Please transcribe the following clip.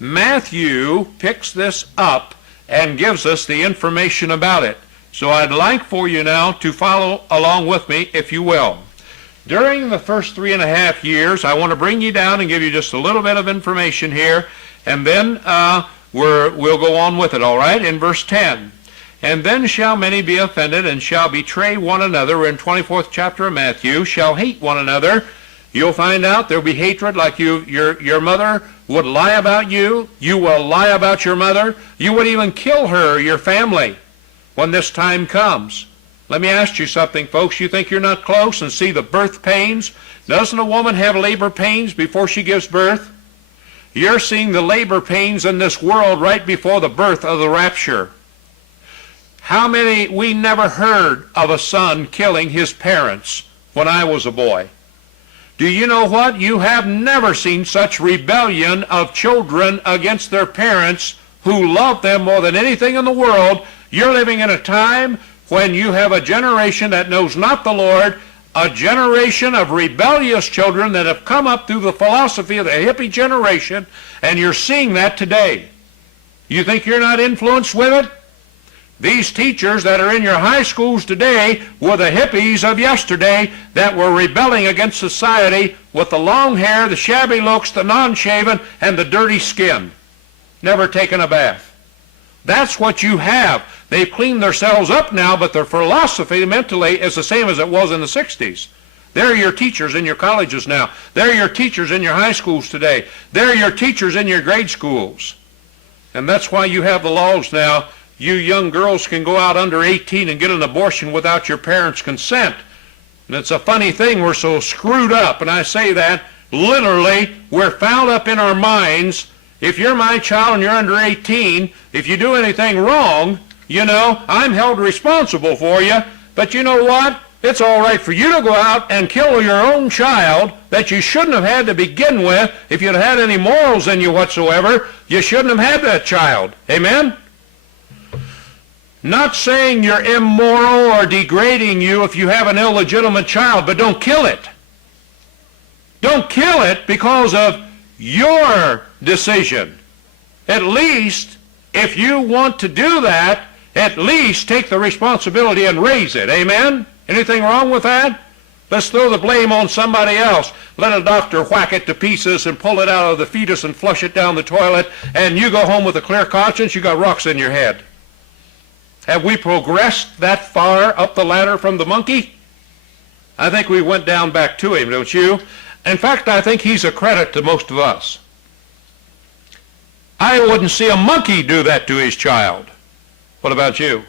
Matthew picks this up and gives us the information about it. So I'd like for you now to follow along with me, if you will. During the first 3.5 years, I want to bring you down and give you just a little bit of information here, and then we'll go on with it, all right? In verse 10, and then shall many be offended and shall betray one another. We're in 24th chapter of Matthew. Shall hate one another. You'll find out there'll be hatred, like your mother would lie about you. You will lie about your mother. You would even kill her or your family when this time comes. Let me ask you something, folks. You think you're not close and see the birth pains? Doesn't a woman have labor pains before she gives birth? You're seeing the labor pains in this world right before the birth of the rapture. How many, we never heard of a son killing his parents when I was a boy. Do you know what? You have never seen such rebellion of children against their parents who love them more than anything in the world. You're living in a time when you have a generation that knows not the Lord, a generation of rebellious children that have come up through the philosophy of the hippie generation, and you're seeing that today. You think you're not influenced with it? These teachers that are in your high schools today were the hippies of yesterday that were rebelling against society with the long hair, the shabby looks, the non-shaven, and the dirty skin. Never taken a bath. That's what you have. They've cleaned themselves up now, but their philosophy mentally is the same as it was in the 60s. They're your teachers in your colleges now. They're your teachers in your high schools today. They're your teachers in your grade schools. And that's why you have the laws now. You young girls can go out under 18 and get an abortion without your parents' consent. And it's a funny thing, we're so screwed up, and I say that literally, we're fouled up in our minds. If you're my child and you're under 18, if you do anything wrong, you know, I'm held responsible for you. But you know what? It's all right for you to go out and kill your own child that you shouldn't have had to begin with. If you'd had any morals in you whatsoever, you shouldn't have had that child. Amen? Not saying you're immoral or degrading you if you have an illegitimate child, but don't kill it. Don't kill it because of your decision. At least, if you want to do that, at least take the responsibility and raise it. Amen? Anything wrong with that? Let's throw the blame on somebody else. Let a doctor whack it to pieces and pull it out of the fetus and flush it down the toilet, and you go home with a clear conscience. You got rocks in your head. Have we progressed that far up the ladder from the monkey? I think we went down back to him, don't you? In fact, I think he's a credit to most of us. I wouldn't see a monkey do that to his child. What about you?